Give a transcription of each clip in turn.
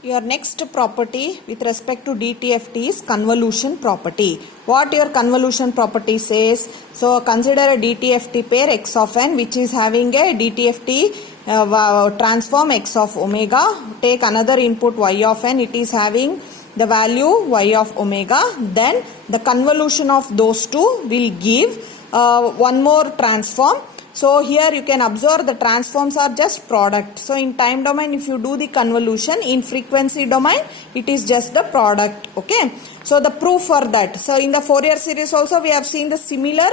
Your next property with respect to DTFT is convolution property. What your convolution property says? So consider a DTFT pair x of n which is having a DTFT transform x of omega. Take another input y of n. It is having the value y of omega. Then the convolution of those two will give one more transform. So here you can observe the transforms are just product. So in time domain, if you do the convolution, in frequency domain, it is just the product. Okay. So the proof for that. So in the Fourier series also we have seen the similar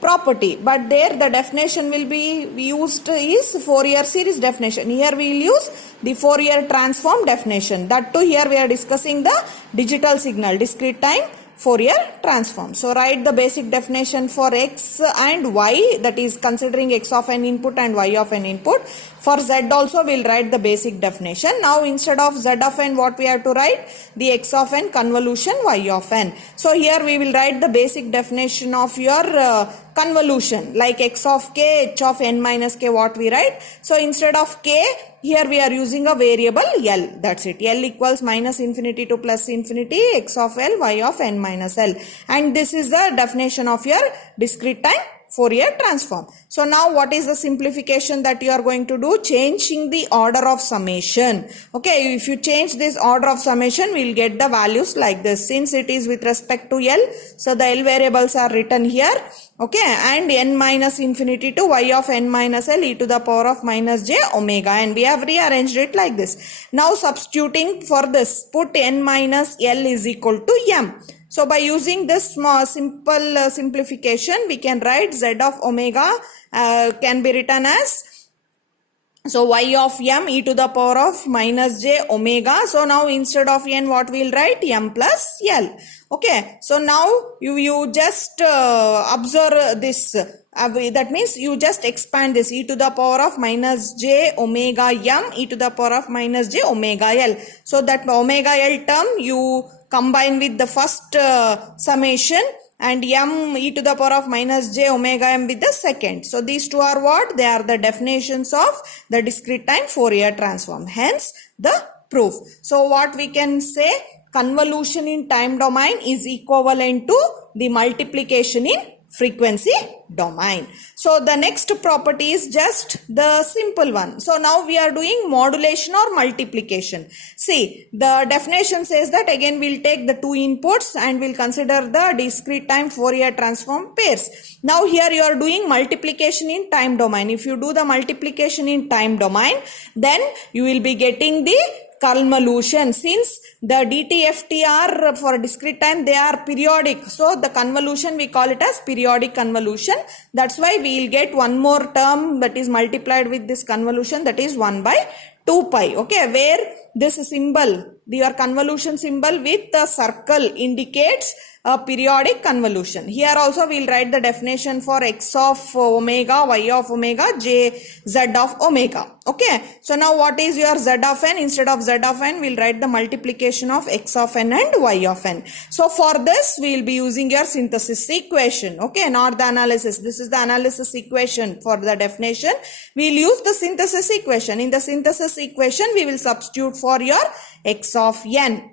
property, but there the definition will be used is Fourier series definition. Here we will use the Fourier transform definition. That too here we are discussing the digital signal, discrete time Fourier transform. So write the basic definition for x and y, that is considering x of n input and y of n input. For z also we will write the basic definition. Now instead of z of n, what we have to write? The x of n convolution y of n. So here we will write the basic definition of your convolution, like x of k, h of n minus k, what we write? So instead of k, here we are using a variable L. That's it. L equals minus infinity to plus infinity, x of L, y of n minus L. And this is the definition of your discrete time Fourier transform. So now what is the simplification that you are going to do? Changing the order of summation. Okay, if you change this order of summation, we will get the values like this. Since it is with respect to L, so the L variables are written here. Okay, and n minus infinity to y of n minus L e to the power of minus j omega, and we have rearranged it like this. Now substituting for this, put n minus L is equal to m. So by using this small simple simplification, we can write z of omega can be written as, so y of m e to the power of minus j omega. So now instead of n, what we will write? M plus L. Okay. So now you just observe this. That means you just expand this e to the power of minus j omega m e to the power of minus j omega L. So that omega L term you combine with the first summation, and m e to the power of minus j omega m with the second. So these two are what? They are the definitions of the discrete time Fourier transform. Hence the proof. So what we can say? Convolution in time domain is equivalent to the multiplication in frequency domain. So the next property is just the simple one. So now we are doing modulation or multiplication. See, the definition says that again we'll take the two inputs and we'll consider the discrete time Fourier transform pairs. Now here you are doing multiplication in time domain. If you do the multiplication in time domain, then you will be getting the convolution. Since the DTFT are for discrete time, they are periodic. So the convolution we call it as periodic convolution. That's why we will get one more term that is multiplied with this convolution, that is 1 by 2 pi. Okay, where this symbol, your convolution symbol with the circle indicates a periodic convolution. Here also we will write the definition for x of omega, y of omega, j, z of omega. Okay. So now what is your z of n? Instead of z of n, we will write the multiplication of x of n and y of n. So for this, we will be using your synthesis equation. Okay, not the analysis. This is the analysis equation. For the definition, we will use the synthesis equation. In the synthesis equation, we will substitute for your x of n.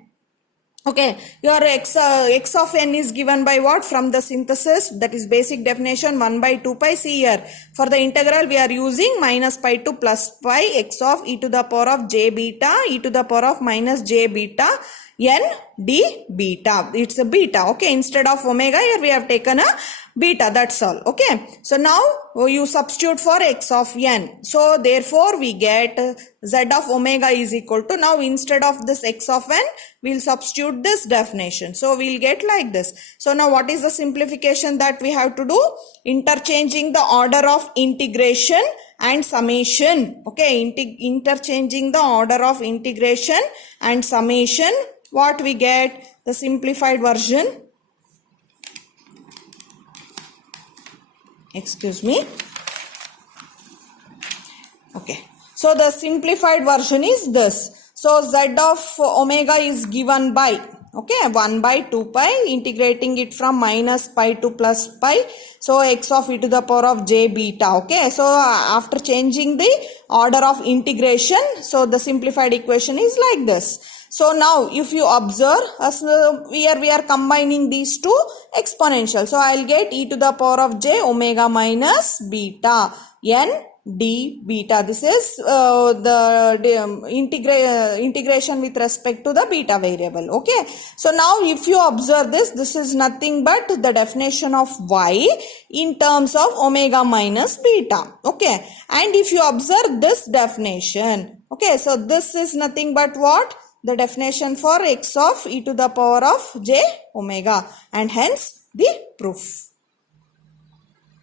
Okay, your x of n is given by what? From the synthesis, that is basic definition 1 by 2 pi. See here, for the integral we are using minus pi to plus pi x of e to the power of j beta e to the power of minus j beta n d beta. It's a beta. Okay, instead of omega here we have taken a beta, that's all. Okay, so now you substitute for x of n. So therefore we get z of omega is equal to, now instead of this x of n, we'll substitute this definition. So we'll get like this. So now what is the simplification that we have to do? Interchanging the order of integration and summation. Okay, interchanging the order of integration and summation. What we get? The simplified version. Excuse me. Okay. So the simplified version is this. So z of omega is given by, Okay, 1 by 2 pi, integrating it from minus pi to plus pi. So x of e to the power of j beta. Okay, so after changing the order of integration, so the simplified equation is like this. So now if you observe, here we are combining these two exponentials. So I'll get e to the power of j omega minus beta n d beta. This is integration with respect to the beta variable. Okay, so now if you observe this is nothing but the definition of y in terms of omega minus beta. Okay, and if you observe this definition, okay, so this is nothing but what? The definition for x of e to the power of j omega, and hence the proof.